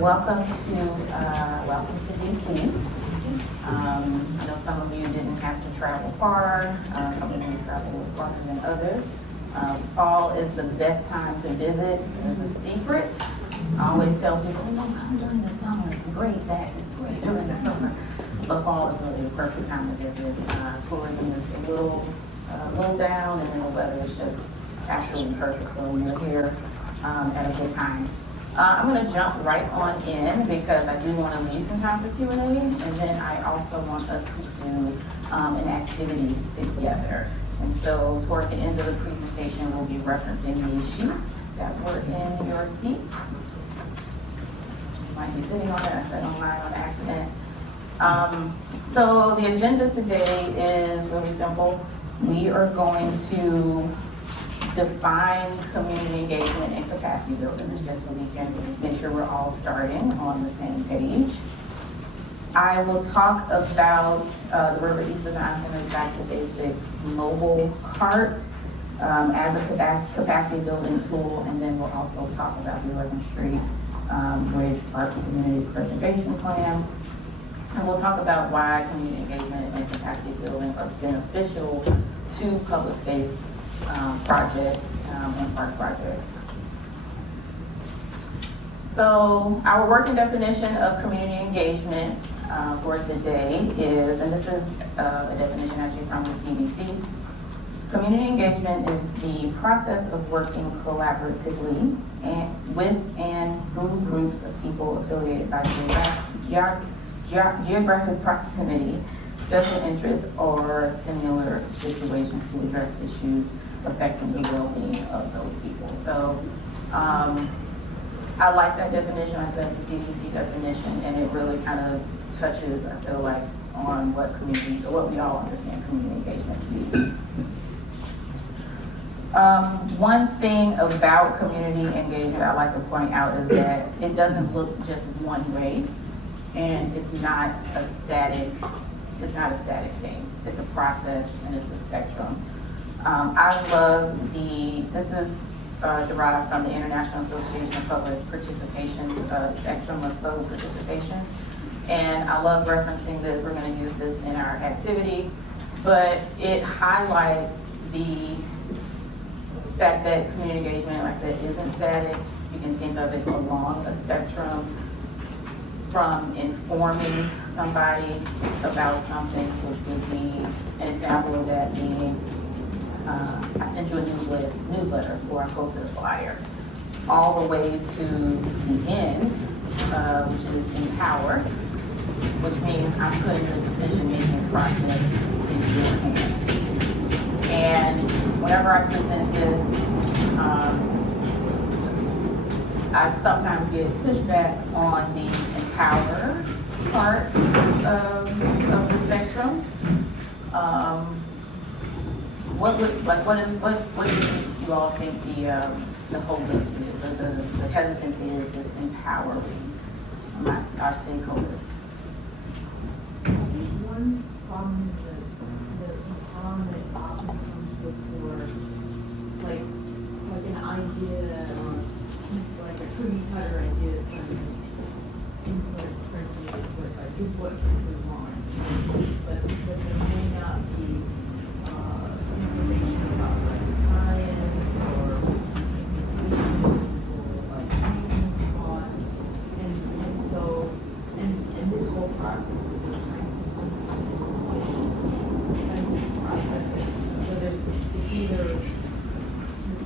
Welcome to DC. I know some of you didn't have to travel far. Some of you traveled farther than others. Fall is the best time to visit. It's a secret. I always tell people, oh, no, come during the summer. It's great. That is great during the summer. But fall is really the perfect time to visit. Tourism is a little down, and then the weather is just absolutely perfect. So you're here at a good time. I'm going to jump right on in because I do want to leave some time for Q&A, and then I also want us to do an activity together. And so toward the end of the presentation, we'll be referencing these sheets that were in your seat. You might be sitting on it. I said on mine on accident. So the agenda today is really simple. We are going to define community engagement and capacity building, just so we can make sure we're all starting on the same page. I will talk about the River East Design Center's Back to Basics mobile cart as a capacity building tool, and then we'll also talk about the 11th Street Bridge Park Community Preservation Plan. And we'll talk about why community engagement and capacity building are beneficial to public space projects and park projects. So our working definition of community engagement for the day is, and this is a definition actually from the CDC, community engagement is the process of working collaboratively with and through groups of people affiliated by geographic proximity, special interests, or similar situations to address issues affecting the well-being of those people. So I like that definition. I said it's the CDC definition, and it really kind of touches, I feel like, on what we all understand community engagement to be. One thing about community engagement I like to point out is that it doesn't look just one way, and it's not a static thing. It's a process and it's a spectrum. I love this is derived from the International Association of Public Participation's spectrum of public participation. And I love referencing this. We're going to use this in our activity, but it highlights the fact that community engagement, like I said, isn't static. You can think of it along a spectrum, from informing somebody about something, which would be an example of that being I sent you a newsletter or I posted a flyer, all the way to the end, which is empower, which means I'm putting the decision-making process in your hands. And whenever I present this, I sometimes get pushback on the empower part of the spectrum. What do you all think the holdup is, or the hesitancy is with empowering our stakeholders? One problem is that empowerment often comes before, like an idea, or like a cookie cutter idea is kind of input, what we want, but there may not be information about like science or like training costs, and so this whole process is a time-consuming, expensive process. So it's either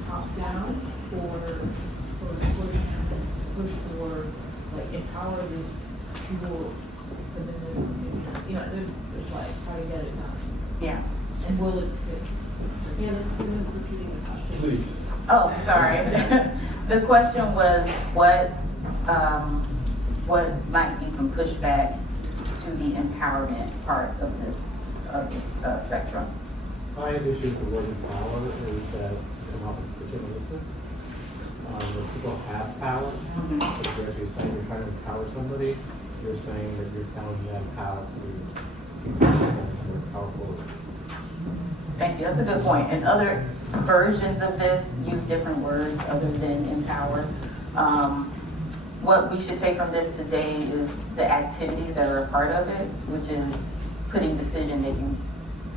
top-down or sort of push for like empower the people, and then there's like how to get it done. Yeah. And will it stick? Yeah, let's do it, repeating the question. Please. Oh, sorry. The question was what might be some pushback to the empowerment part of this spectrum. My issue with the word power is that it's not paternalistic. When people have power, if you're actually saying you're trying to empower somebody, you're saying that you're telling them how to be more powerful. Thank you. That's a good point. And other versions of this use different words other than empower. what we should take from this today is the activities that are a part of it, which is putting decision-making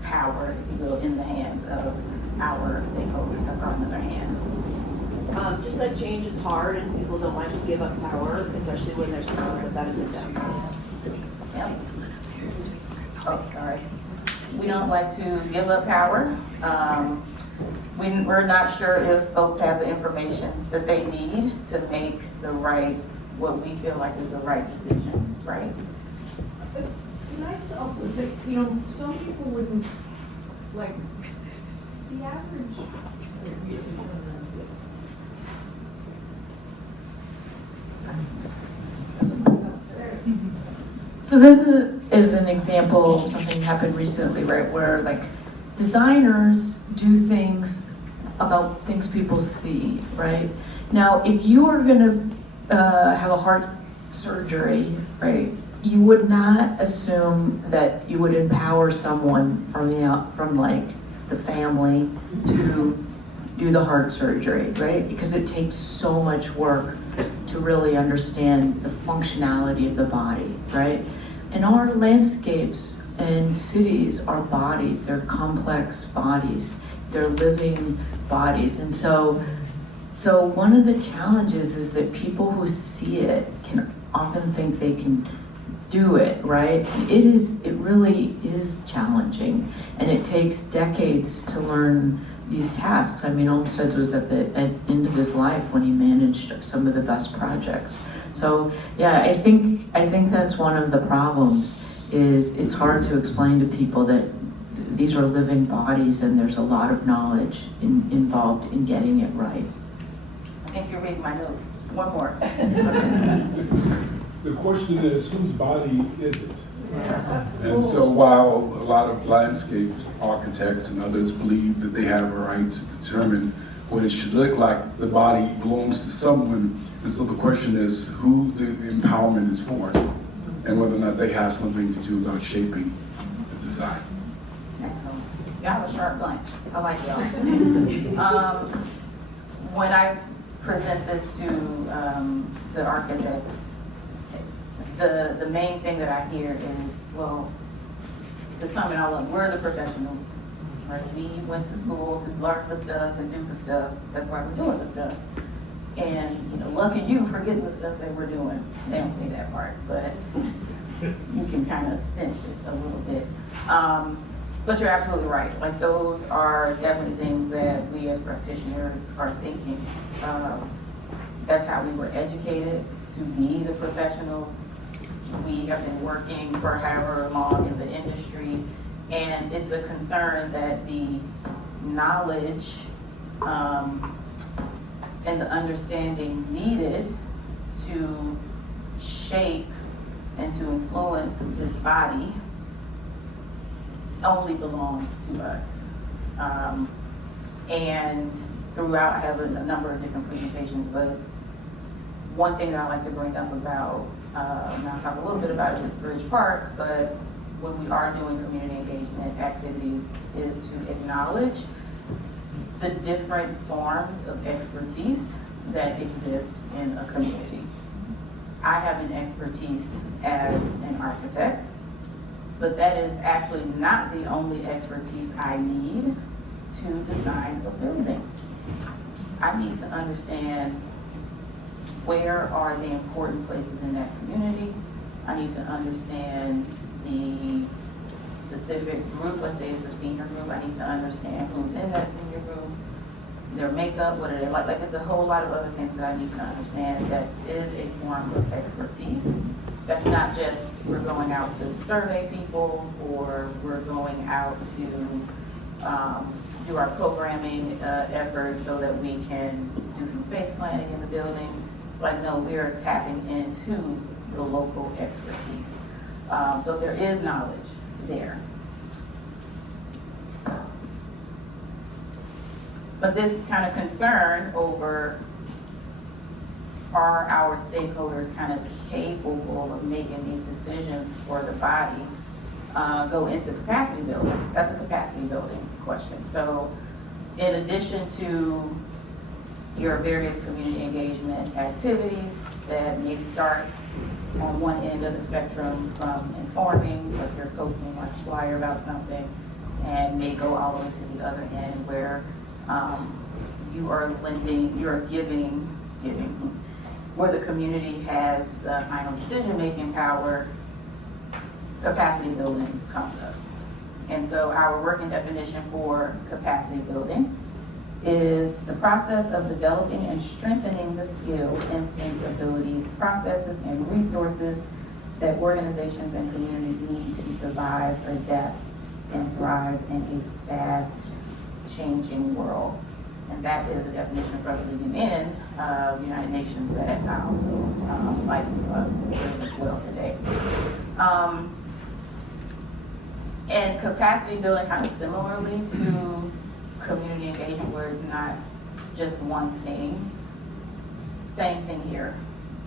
power, if you will, in the hands of our stakeholders. That's on the other hand. Just that change is hard and people don't like to give up power, especially when there's someone with benefit benefits. Yep. Oh, sorry. We don't like to give up power. We're not sure if folks have the information that they need to make the right, what we feel like is the right decision, right? Can I just also say, some people wouldn't, like, the average. So this is an example of something happened recently, right, where like designers do things about things people see, right? Now, if you are gonna have a heart surgery, right, you would not assume that you would empower someone from like the family to do the heart surgery, right? Because it takes so much work to really understand the functionality of the body, right? And our landscapes and cities are bodies, they're complex bodies, they're living bodies. And so one of the challenges is that people who see it can often think they can do it, right? It really is challenging, and it takes decades to learn these tasks. I mean, Olmsted was at the end of his life when he managed some of the best projects. So yeah, I think that's one of the problems, is it's hard to explain to people that these are living bodies and there's a lot of knowledge involved in getting it right. I think you're reading my notes. One more. The question is, whose body is it? And so while a lot of landscape architects and others believe that they have a right to determine what it should look like, the body belongs to someone. And so the question is who the empowerment is for and whether or not they have something to do about shaping the design. Excellent. Y'all have a sharp bunch. I like y'all. When I present this to architects, the main thing that I hear is, well, to sum it all up, we're the professionals, right? We went to school to learn the stuff and do the stuff. That's why we're doing the stuff. And lucky you for getting the stuff that we're doing. They don't say that part, but you can kind of sense it a little bit. But you're absolutely right. Like, those are definitely things that we as practitioners are thinking. That's how we were educated to be the professionals. We have been working for however long in the industry, and it's a concern that the knowledge and the understanding needed to shape and to influence this body only belongs to us. And throughout, I have a number of different presentations, but one thing that I like to bring up about, and I'll talk a little bit about it with Bridge Park, but when we are doing community engagement activities, is to acknowledge the different forms of expertise that exist in a community. I have an expertise as an architect, but that is actually not the only expertise I need to design a building. I need to understand where are the important places in that community. I need to understand the specific group. Let's say it's a senior group. I need to understand who's in that senior group, their makeup, what are they like. Like, it's a whole lot of other things that I need to understand that is a form of expertise. That's not just we're going out to survey people, or we're going out to do our programming efforts so that we can do some space planning in the building. It's like, no, we are tapping into the local expertise. So there is knowledge there. But this kind of concern over, are our stakeholders kind of capable of making these decisions for the body, go into capacity building. That's a capacity building question. So in addition to your various community engagement activities, that may start on one end of the spectrum from informing, like you're posting like a flyer about something, and may go all the way to the other end where you are lending, you're giving, where the community has the final decision-making power, capacity building comes up. And so our working definition for capacity building is the process of developing and strengthening the skills, instincts, abilities, processes, and resources that organizations and communities need to survive, adapt, and thrive in a fast changing world. And that is a definition from the UN, United Nations, that I also like as well today. And capacity building kind of similarly to community engagement, where it's not just one thing. Same thing here.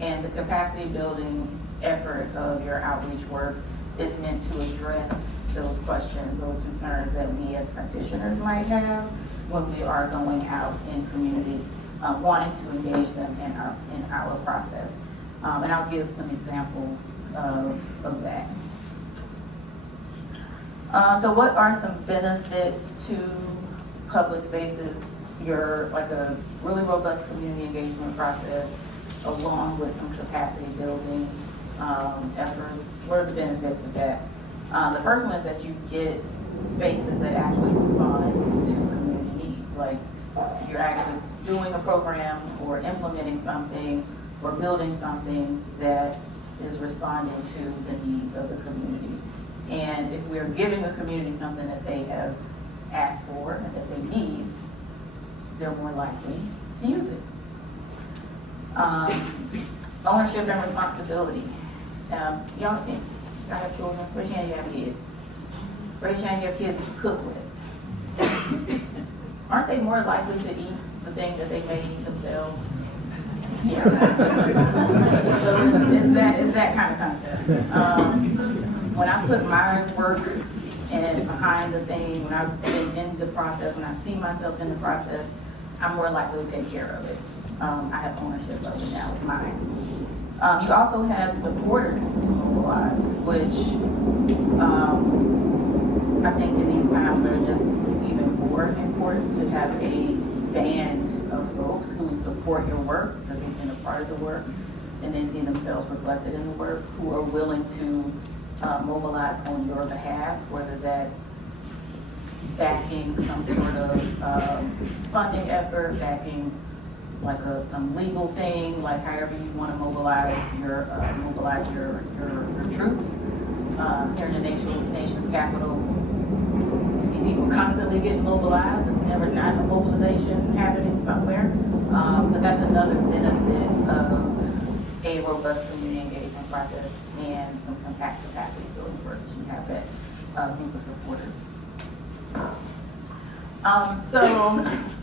And the capacity building effort of your outreach work is meant to address those questions, those concerns that we as practitioners might have when we are going out in communities, wanting to engage them in our process. And I'll give some examples of that. So what are some benefits to public spaces? You're like a really robust community engagement process along with some capacity building efforts. What are the benefits of that? The first one is that you get spaces that actually respond to community needs. Like you're actually doing a program or implementing something or building something that is responding to the needs of the community. And if we're giving the community something that they have asked for and that they need, they're more likely to use it. Ownership and responsibility. Y'all have children? Raise your hand you have kids. Raise your hand you have kids that you cook with. Aren't they more likely to eat the things that they made themselves? Yeah. So it's that kind of concept. When I put my work and behind the thing, when I've been in the process, when I see myself in the process, I'm more likely to take care of it. I have ownership of it now, it's mine. You also have supporters to mobilize, which I think in these times are just even more important to have a band of folks who support your work because they've been a part of the work and they see themselves reflected in the work, who are willing to mobilize on your behalf, whether that's backing some sort of funding effort, backing like some legal thing, like however you want to mobilize your troops. Here in the nation's capital, you see people constantly getting mobilized. It's never not a mobilization happening somewhere. But that's another benefit of a robust community engagement process and some compact capacity building work. You have that group of supporters. So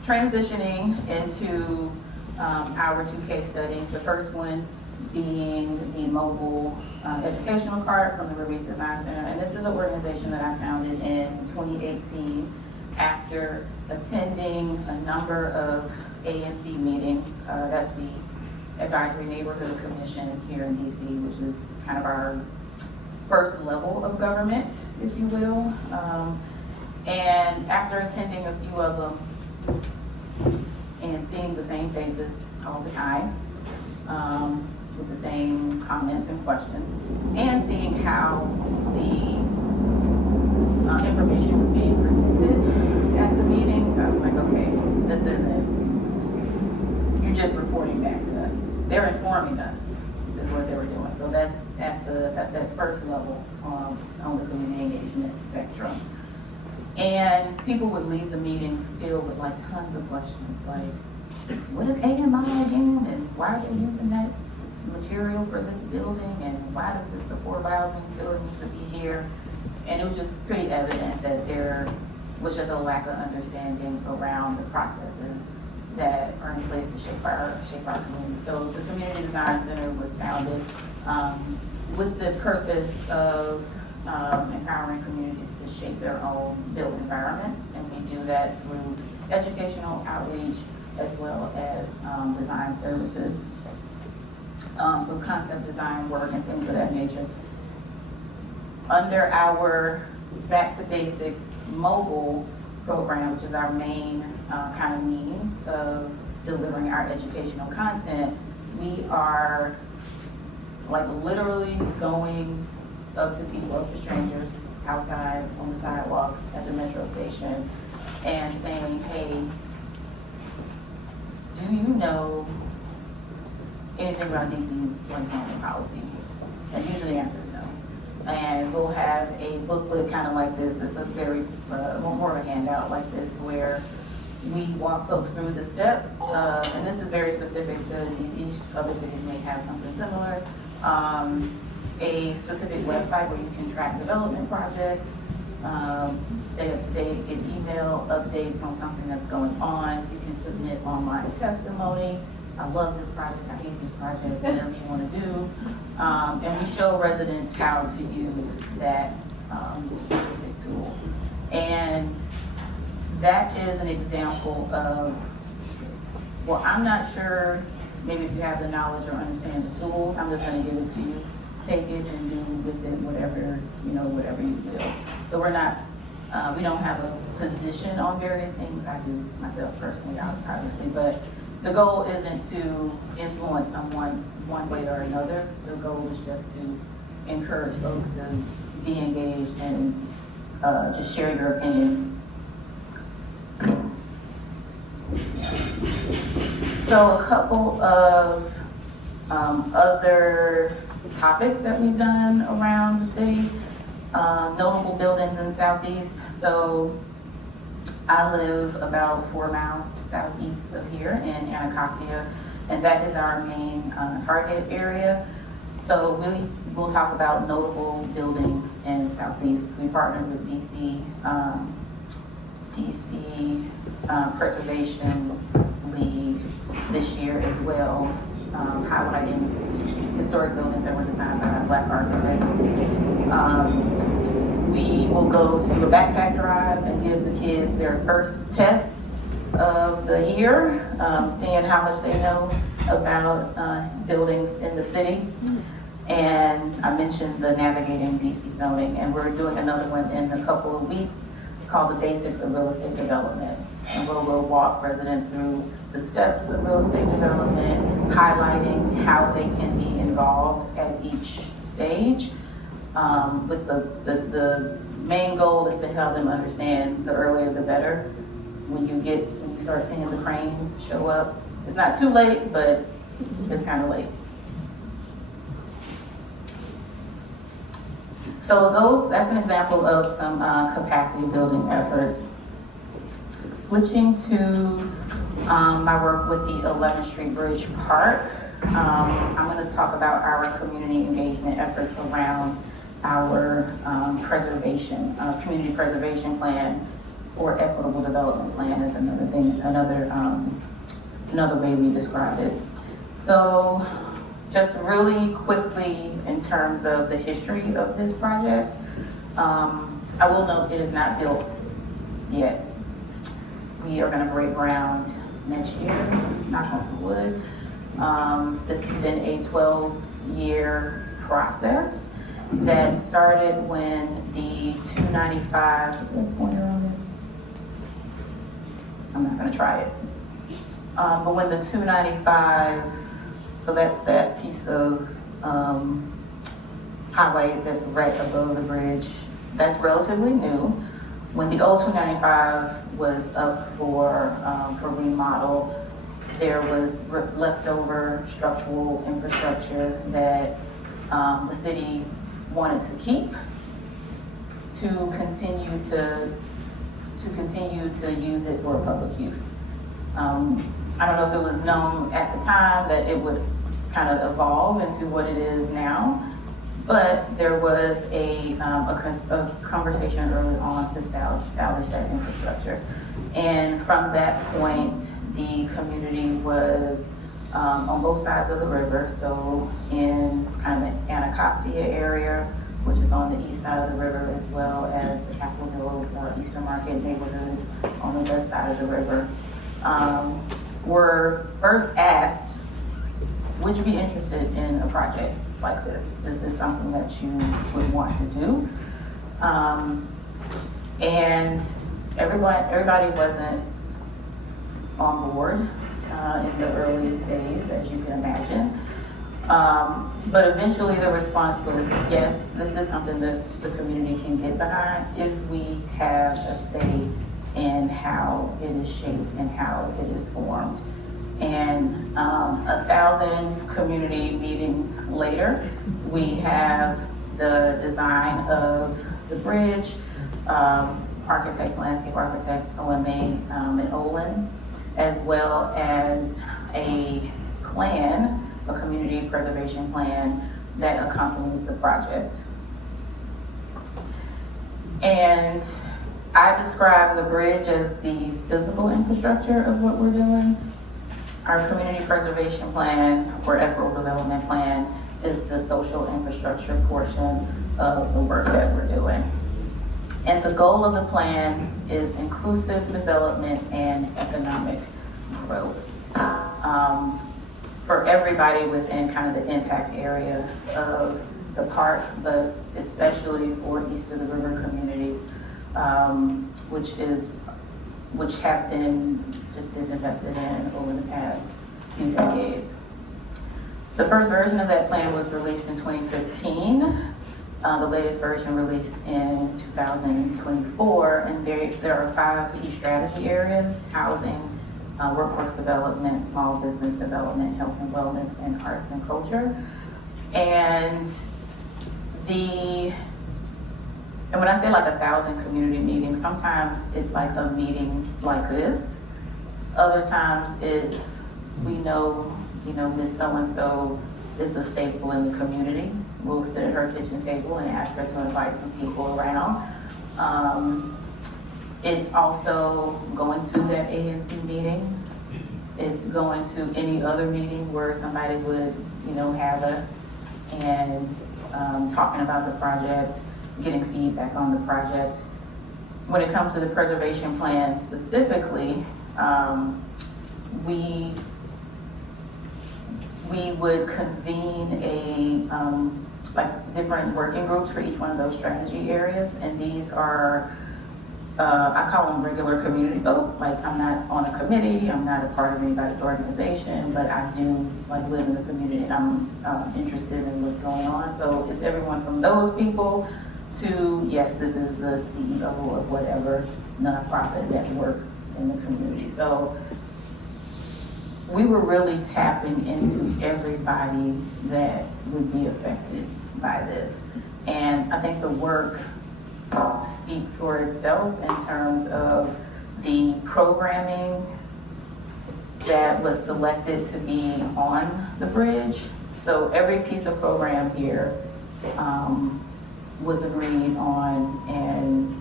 transitioning into our two case studies, the first one being the mobile educational card from the Release Design Center. And this is an organization that I founded in 2018 after attending a number of ANC meetings. That's the Advisory Neighborhood Commission here in DC, which is kind of our first level of government, if you will. And after attending a few of them and seeing the same faces all the time, with the same comments and questions, and seeing how the information was being presented at the meetings, I was like, okay, this isn't, you're just reporting back to us. They're informing us, is what they were doing. So that's that first level on the community engagement spectrum. And people would leave the meeting still with like tons of questions, like, what is AMI again? And why are they using that material for this building? And why does this affordable housing building need to be here? And it was just pretty evident that there was just a lack of understanding around the processes that are in place to shape our community. So the Community Design Center was founded with the purpose of empowering communities to shape their own built environments, and we do that through educational outreach as well as design services. some concept design work and things of that nature. Under our Back to Basics mobile program, which is our main kind of means of delivering our educational content, we are like literally going up to people, up to strangers outside on the sidewalk at the metro station and saying, hey, do you know anything about DC's joint zoning policy? And usually the answer is no. And we'll have a booklet kind of like this. It's a very, more of a handout like this where we walk folks through the steps. And this is very specific to DC. Other cities may have something similar. A specific website where you can track development projects, stay up to date, get email updates on something that's going on. You can submit online testimony. I love this project, I hate this project, whatever you want to do. And we show residents how to use that specific tool. And that is an example of, well, I'm not sure, maybe if you have the knowledge or understand the tool, I'm just going to give it to you. Take it and do with it whatever, whatever you will. So we're not, we don't have a position on various things. I do myself personally, obviously, but the goal isn't to influence someone one way or another. The goal is just to encourage folks to be engaged and just share your opinion. So a couple of other topics that we've done around the city, notable buildings in Southeast. So I live about 4 miles southeast of here in Anacostia, and that is our main target area. So we'll talk about notable buildings in Southeast. We partnered with DC Preservation League this year as well, highlighting historic buildings that were designed by Black architects. We will go to a backpack drive and give the kids their first test of the year, seeing how much they know about buildings in the city. And I mentioned the navigating DC zoning, and we're doing another one in a couple of weeks called the Basics of Real Estate Development. And we'll walk residents through the steps of real estate development, highlighting how they can be involved at each stage. With the main goal is to help them understand the earlier the better. When you start seeing the cranes show up, it's not too late, but it's kind of late. So that's an example of some capacity building efforts. Switching to my work with the 11th Street Bridge Park, I'm going to talk about our community engagement efforts around our community preservation plan, or equitable development plan is another thing, another way we describe it. So just really quickly in terms of the history of this project, I will note it is not built yet. We are going to break ground next year, knock on some wood. This has been a 12-year process that started when the 295, is there a pointer on this? I'm not going to try it. But when the 295, so that's that piece of highway that's right above the bridge, that's relatively new. When the old 295 was up for remodel, there was leftover structural infrastructure that the city wanted to keep to continue to use it for public use. I don't know if it was known at the time that it would kind of evolve into what it is now, but there was a conversation early on to salvage that infrastructure. And from that point, the community was on both sides of the river, so in kind of the Anacostia area, which is on the east side of the river, as well as the Capitol Hill Eastern Market neighborhoods on the west side of the river, were first asked would you be interested in a project like this? Is this something that you would want to do? And everybody wasn't on board in the early days, as you can imagine. But eventually the response was, yes, this is something that the community can get behind if we have a say in how it is shaped and how it is formed. And 1,000 community meetings later, we have the design of the bridge, architects, landscape architects, OMA and Olin, as well as a plan, a community preservation plan that accompanies the project. And I describe the bridge as the physical infrastructure of what we're doing. Our community preservation plan or equitable development plan is the social infrastructure portion of the work that we're doing. And the goal of the plan is inclusive development and economic growth for everybody within kind of the impact area of the park, but especially for east of the river communities, which have been just disinvested in over the past few decades. The first version of that plan was released in 2015. The latest version released in 2024, and there are 5 key strategy areas: housing, workforce development, small business development, health and wellness, and arts and culture. And when I say like 1,000 community meetings, sometimes it's like a meeting like this. Other times it's, we know, Miss So-and-so is a staple in the community. We'll sit at her kitchen table and ask her to invite some people around. It's also going to that ANC meeting. It's going to any other meeting where somebody would, have us and talking about the project, getting feedback on the project. When it comes to the preservation plan specifically, we would convene different working groups for each one of those strategy areas, and these are, I call them regular community vote. Like, I'm not on a committee, I'm not a part of anybody's organization, but I do live in the community and I'm interested in what's going on. So it's everyone from those people to, yes, this is the CEO of whatever nonprofit that works in the community. So we were really tapping into everybody that would be affected by this. And I think the work speaks for itself in terms of the programming that was selected to be on the bridge. So every piece of program here was agreed on and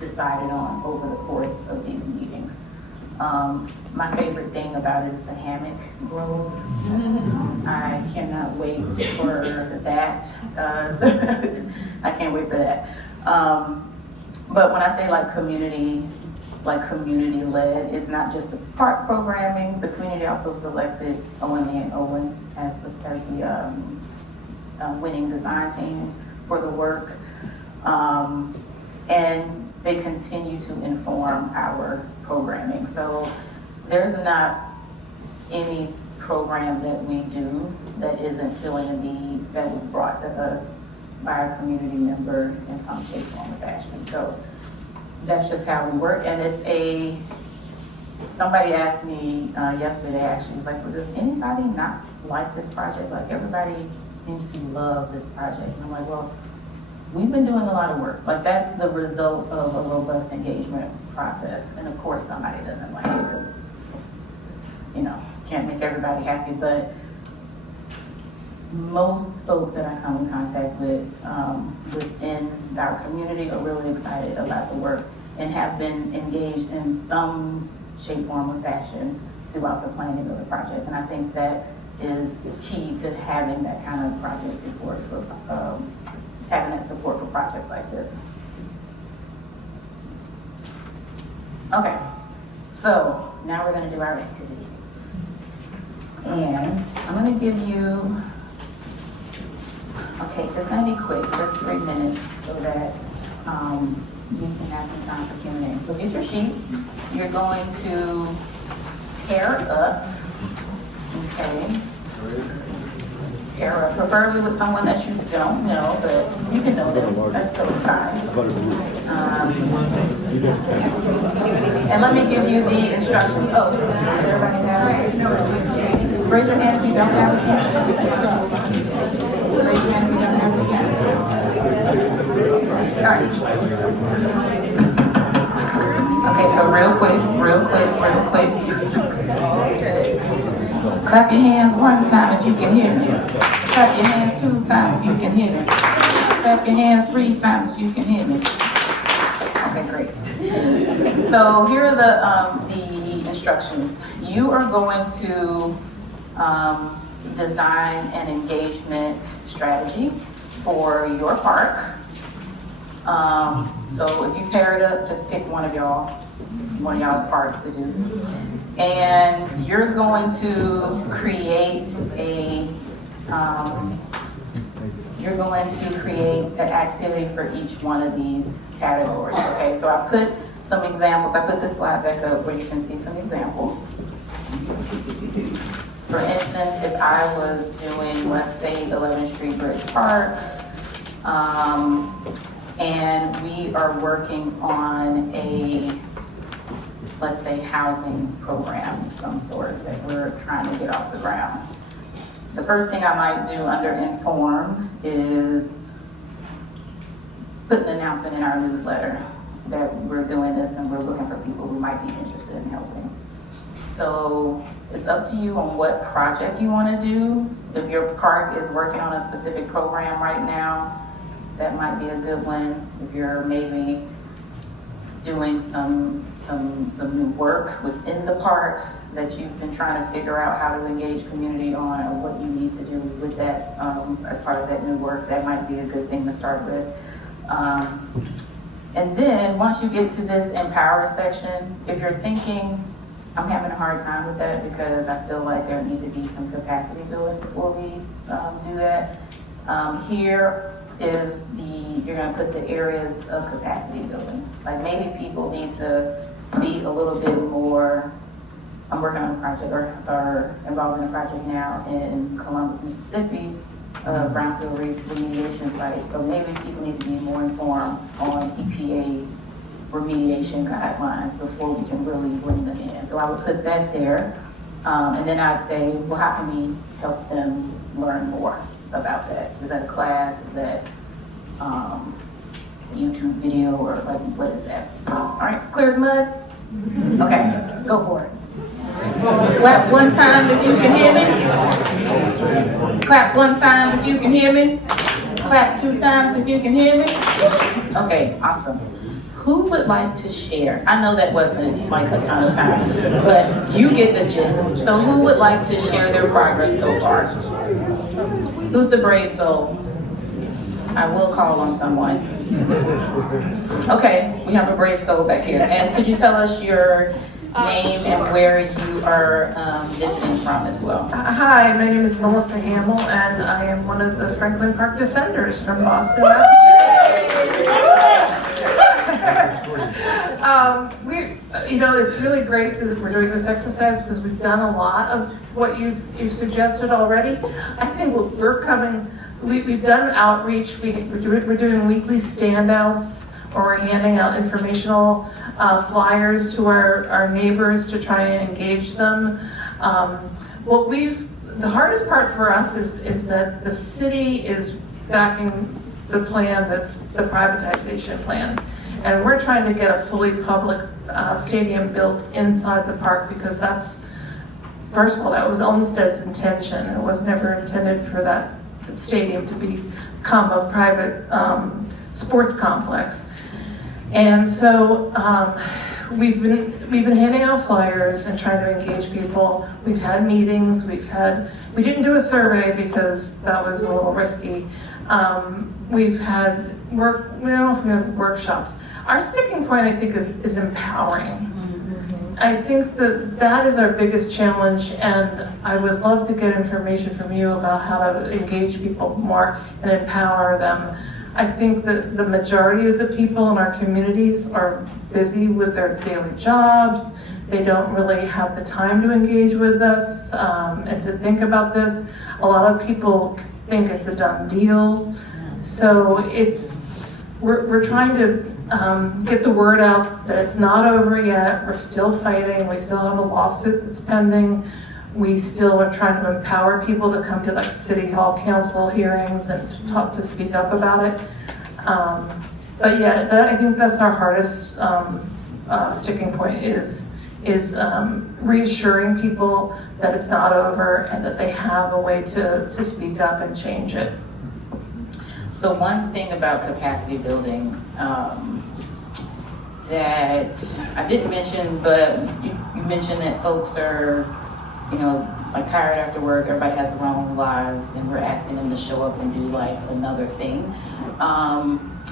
decided on over the course of these meetings. My favorite thing about it is the hammock grove. I cannot wait for that. I can't wait for that. But when I say community led, it's not just the park programming. The community also selected OMA and Olin as the winning design team for the work. And they continue to inform our programming. So there's not any program that we do that isn't filling a need that was brought to us by a community member in some shape, form, or fashion. So that's just how we work. And somebody asked me yesterday, actually, was like, well, does anybody not like this project? Like, everybody seems to love this project. And I'm like, well, we've been doing a lot of work. Like, that's the result of a robust engagement process. And of course, somebody doesn't like it because, can't make everybody happy. But most folks that I come in contact with within our community are really excited about the work and have been engaged in some shape, form, or fashion throughout the planning of the project. And I think that is key to having that kind of project support for projects like this. Okay, so now we're going to do our activity. And I'm gonna give you, okay, it's gonna be quick, just 3 minutes, so that we can have some time for Q&A. So get your sheet. You're going to pair up, okay? Pair up, preferably with someone that you don't know, but you can know them. That's totally fine. And let me give you the instructions. Oh, everybody have it? Raise your hand if you don't have a sheet. Raise your hand if you don't have a sheet. All right. Okay, so real quick. Clap your hands 1 time if you can hear me. Clap your hands 2 times if you can hear me. Clap your hands 3 times if you can hear me. Okay, great. So here are the instructions. You are going to design an engagement strategy for your park. So if you pair it up, just pick one of y'all's parks to do. And you're going to create an activity for each one of these categories, okay? So I put some examples, I put this slide back up where you can see some examples. For instance, if I was doing, let's say, 11th Street Bridge Park, and we are working on a, let's say, housing program of some sort that we're trying to get off the ground. The first thing I might do under Inform is put an announcement in our newsletter that we're doing this and we're looking for people who might be interested in helping. So it's up to you on what project you want to do. If your park is working on a specific program right now, that might be a good one. If you're maybe doing some new work within the park that you've been trying to figure out how to engage community on, or what you need to do with that as part of that new work, that might be a good thing to start with. And then once you get to this empower section, if you're thinking, I'm having a hard time with that because I feel like there needs to be some capacity building before we do that. Here is you're gonna put the areas of capacity building. Like maybe people need to be a little bit more, I'm working on a project or involved in a project now in Columbus, Mississippi, brownfield remediation site. So maybe people need to be more informed on EPA remediation guidelines before we can really bring them in. So I would put that there. And then I'd say, well, how can we help them learn more about that? Is that a class? Is that YouTube video, or like, what is that? All right, clear as mud? Okay, go for it. Clap 1 time if you can hear me. Clap 1 time if you can hear me. Clap 2 times if you can hear me. Okay, awesome. Who would like to share? I know that wasn't like a ton of time, but you get the gist. So who would like to share their progress so far? Who's the brave soul? I will call on someone. Okay, we have a brave soul back here. And could you tell us your name and where you are visiting from as well? Hi, my name is Melissa Hamill, and I am one of the Franklin Park Defenders from Boston, Massachusetts. It's really great that we're doing this exercise because we've done a lot of what you've suggested already. I think we've done outreach. We're doing weekly standouts, or we're handing out informational flyers to our neighbors to try and engage them. The hardest part for us is that the city is backing the plan that's the privatization plan. And we're trying to get a fully public stadium built inside the park because that's, first of all, that was Olmsted's intention. It was never intended for that stadium to become a private sports complex. And so we've been handing out flyers and trying to engage people. We've had meetings. We didn't do a survey because that was a little risky. We've had we have workshops. Our sticking point, I think, is empowering. I think that that is our biggest challenge, and I would love to get information from you about how to engage people more and empower them. I think that the majority of the people in our communities are busy with their daily jobs. They don't really have the time to engage with us and to think about this. A lot of people think it's a done deal. So we're trying to get the word out that it's not over yet. We're still fighting. We still have a lawsuit that's pending. We still are trying to empower people to come to like city hall council hearings and to speak up about it. But yeah, I think that's our hardest sticking point is reassuring people that it's not over and that they have a way to speak up and change it. So one thing about capacity building that I didn't mention, but you mentioned that folks are, like tired after work, everybody has their own lives, and we're asking them to show up and do like another thing.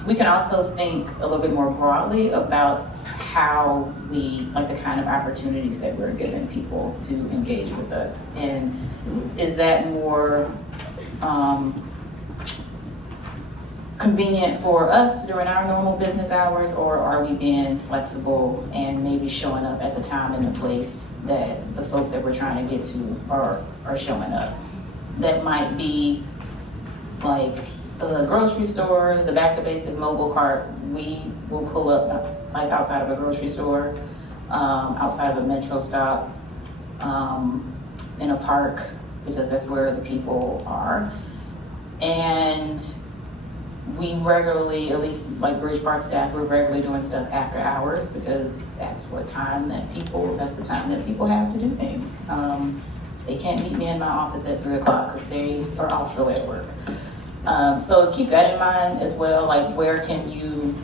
We can also think a little bit more broadly about how we, like the kind of opportunities that we're giving people to engage with us. And is that more convenient for us during our normal business hours, or are we being flexible and maybe showing up at the time and the place that the folk that we're trying to get to are showing up? That might be like the grocery store, the back to basic mobile cart. We will pull up like outside of a grocery store, outside of a metro stop, in a park, because that's where the people are. And we regularly, at least like Bridge Park staff, we're regularly doing stuff after hours because that's the time that people have to do things. They can't meet me in my office at 3 o'clock because they are also at work. So keep that in mind as well, like where can you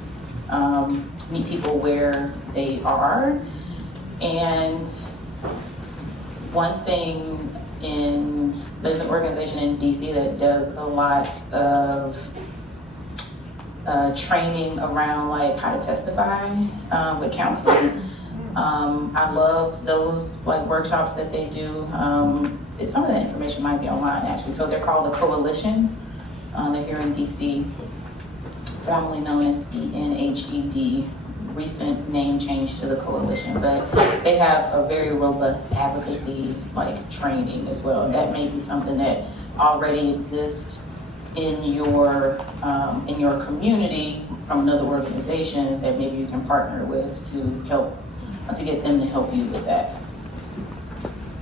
meet people where they are. And one thing there's an organization in DC that does a lot of training around like how to testify with counseling. I love those like workshops that they do. Some of the information might be online actually. So they're called the Coalition. They're here in DC, formerly known as CNHED. Recent name change to the Coalition, but they have a very robust advocacy like training as well. That may be something that already exists in your community from another organization that maybe you can partner with to get them to help you with that.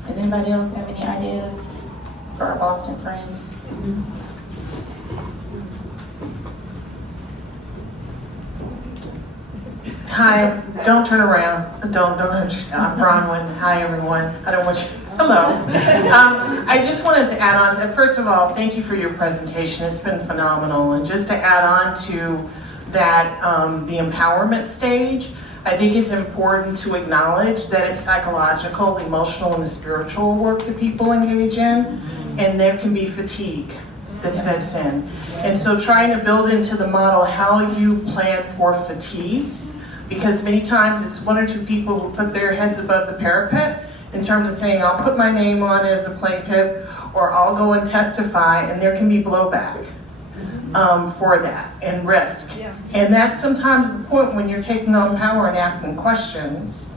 Does anybody else have any ideas for our Boston friends? Hi, don't turn around. Don't hurt yourself. I'm Bronwyn. Hi, everyone. I don't want you. Hello. I just wanted to add on to, first of all, thank you for your presentation. It's been phenomenal. And just to add on to that, the empowerment stage, I think it's important to acknowledge that it's psychological, emotional, and spiritual work that people engage in, and there can be fatigue that sets in. And so trying to build into the model how you plan for fatigue, because many times it's 1 or 2 people who put their heads above the parapet in terms of saying, I'll put my name on as a plaintiff, or I'll go and testify, and there can be blowback for that, and risk. Yeah. And that's sometimes the point when you're taking on power and asking questions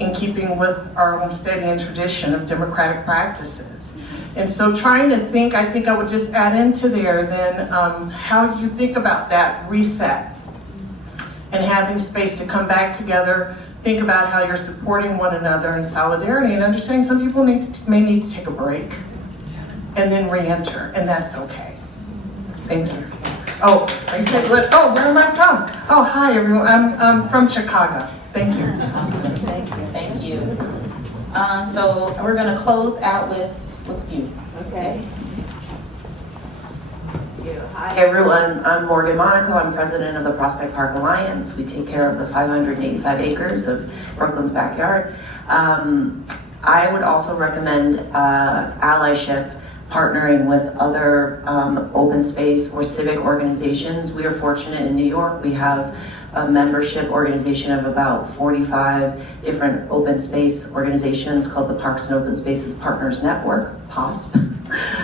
in keeping with our Olmstedian tradition of democratic practices. And so trying to think, I think I would just add into there then how you think about that reset and having space to come back together, think about how you're supporting one another in solidarity, and understanding some people may need to take a break and then re-enter, and that's okay. Thank you. Oh, I said, where am I from? Oh, hi everyone, I'm from Chicago. Thank you. Awesome. Thank you. So we're gonna close out with you. Okay. Hi everyone, I'm Morgan Monaco. I'm president of the Prospect Park Alliance. We take care of the 585 acres of Brooklyn's backyard. I would also recommend allyship partnering with other open space or civic organizations. We are fortunate in New York, we have a membership organization of about 45 different open space organizations called the Parks and Open Spaces Partners Network, POSP.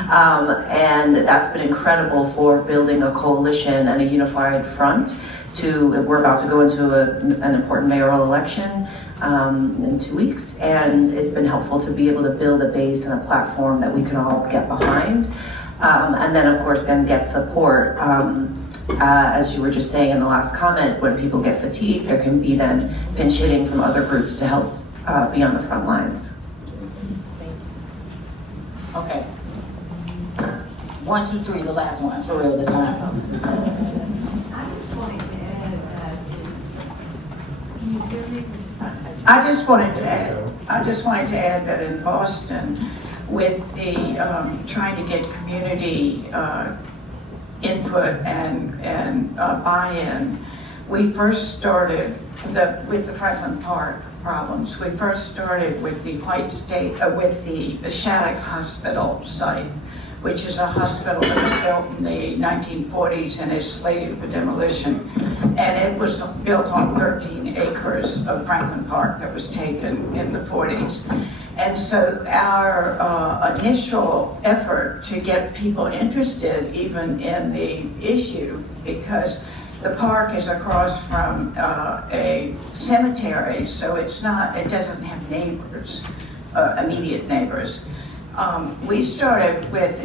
And that's been incredible for building a coalition and a unified front we're about to go into an important mayoral election in 2 weeks, and it's been helpful to be able to build a base and a platform that we can all get behind. And then of course then get support. As you were just saying in the last comment, when people get fatigued, there can be then pinch hitting from other groups to help be on the front lines. Okay. 1, 2, 3, the last ones for real this time. I just wanted to add that in Boston, with the trying to get community input and buy-in, we first started with the Franklin Park problems. We first started with the with the Shattuck Hospital site, which is a hospital that was built in the 1940s and is slated for demolition. And it was built on 13 acres of Franklin Park that was taken in the 40s. And so our initial effort to get people interested even in the issue, because the park is across from a cemetery, so it doesn't have neighbors, immediate neighbors. We started with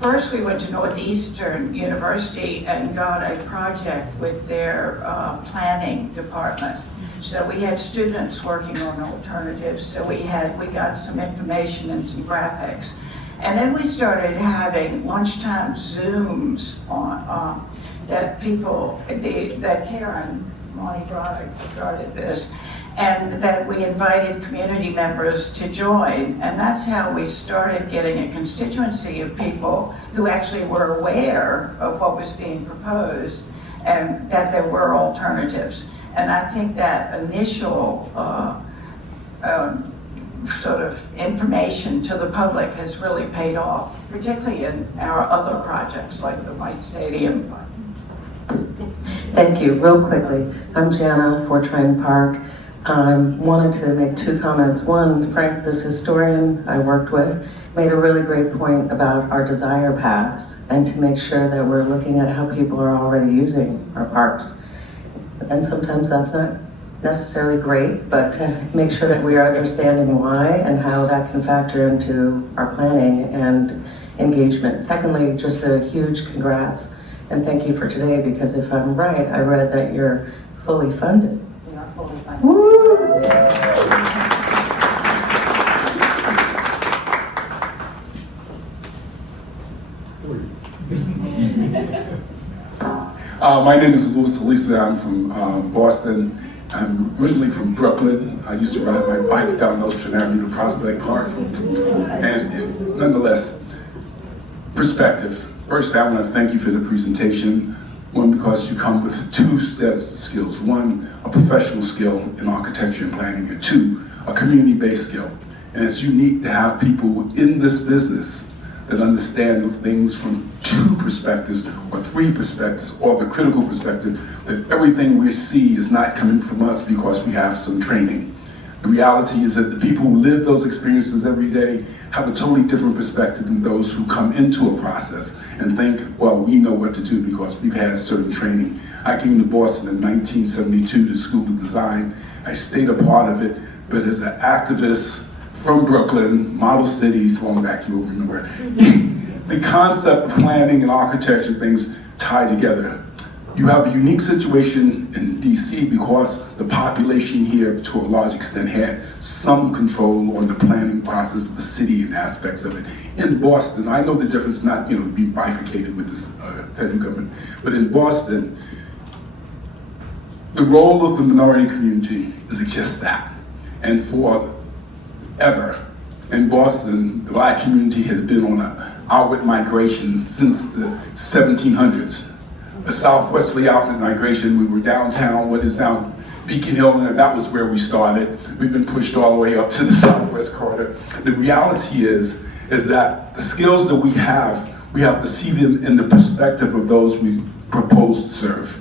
first we went to Northeastern University and got a project with their planning department. So we had students working on alternatives, so we got some information and some graphics. And then we started having lunchtime Zooms on that Karen Monty started this, and that we invited community members to join. And that's how we started getting a constituency of people who actually were aware of what was being proposed and that there were alternatives. And I think that initial sort of information to the public has really paid off, particularly in our other projects like the White Stadium. Thank you. Real quickly, I'm Jana, Fortran Park. Wanted to make 2 comments. One, Frank, this historian I worked with, made a really great point about our desire paths and to make sure that we're looking at how people are already using our parks. And sometimes that's not necessarily great, but to make sure that we are understanding why and how that can factor into our planning and engagement. Secondly, just a huge congrats and thank you for today, because if I'm right, I read that you're fully funded. We are fully funded. Woo! My name is Louis Elisa. I'm from Boston. I'm originally from Brooklyn. I used to ride my bike down Nostrand Avenue to Prospect Park. And nonetheless, perspective. First, I want to thank you for the presentation. One, because you come with 2 sets of skills. One, a professional skill in architecture and planning, and 2, a community-based skill. And it's unique to have people in this business that understand things from 2 perspectives or 3 perspectives, or the critical perspective that everything we see is not coming from us because we have some training. The reality is that the people who live those experiences every day have a totally different perspective than those who come into a process and think, well, we know what to do because we've had certain training. I came to Boston in 1972 to School of Design. I stayed a part of it, but as an activist from Brooklyn, model cities, long back you will remember, the concept of planning and architecture things tie together. You have a unique situation in DC because the population here, to a large extent, had some control on the planning process of the city and aspects of it. In Boston, I know the difference, not being bifurcated with this federal government, but in Boston, the role of the minority community is just that. And forever in Boston, the Black community has been on an outward migration since the 1700s. The Southwesterly outward migration, we were downtown, what is now Beacon Hill, and that was where we started. We've been pushed all the way up to the Southwest corridor. The reality is is that the skills that we have to see them in the perspective of those we propose to serve.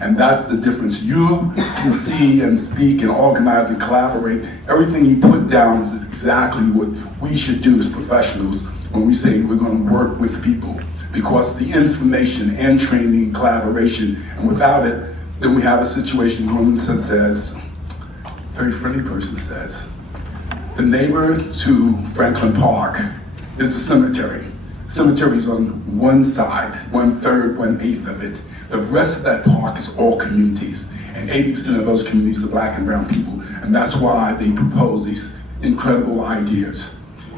And that's the difference. You can see and speak and organize and collaborate. Everything you put down is exactly what we should do as professionals when we say we're going to work with people. Because the information and training and collaboration, and without it, then we have a situation, the woman says, very friendly person says, the neighbor to Franklin Park is the cemetery. Cemetery is on one side, 1/3, 1/8 of it. The rest of that park is all communities, and 80% of those communities are black and brown people, and that's why they propose these incredible ideas.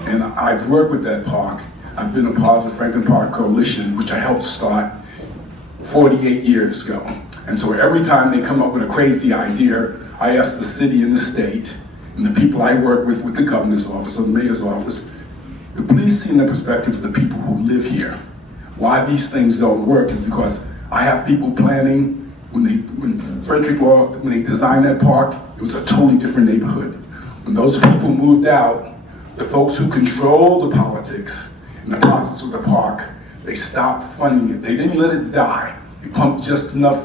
And I've worked with that park. I've been a part of the Franklin Park Coalition, which I helped start 48 years ago. And so every time they come up with a crazy idea, I ask the city and the state, and the people I work with the governor's office or the mayor's office, to please see in the perspective of the people who live here. Why these things don't work is because I have people planning, when Frederick Law, when they designed that park, it was a totally different neighborhood. When those people moved out, the folks who control the politics and the process of the park, they stopped funding it. They didn't let it die. They pumped just enough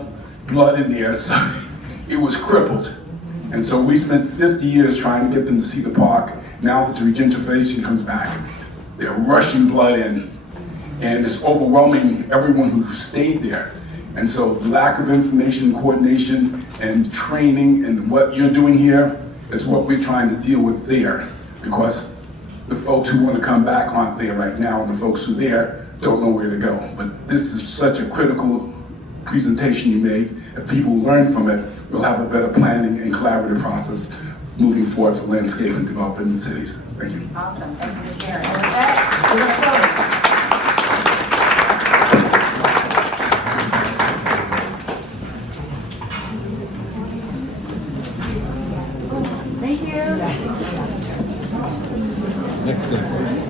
blood in there so it was crippled. And so we spent 50 years trying to get them to see the park. Now that the regentrification comes back, they're rushing blood in, and it's overwhelming everyone who stayed there. And so lack of information, coordination, and training, and what you're doing here is what we're trying to deal with there, because the folks who want to come back aren't there right now, and the folks who are there don't know where to go. But this is such a critical presentation you made. If people learn from it, we'll have a better planning and collaborative process moving forward for landscape and development in cities. Thank you. Awesome, thank you for sharing. And with that, we're gonna close.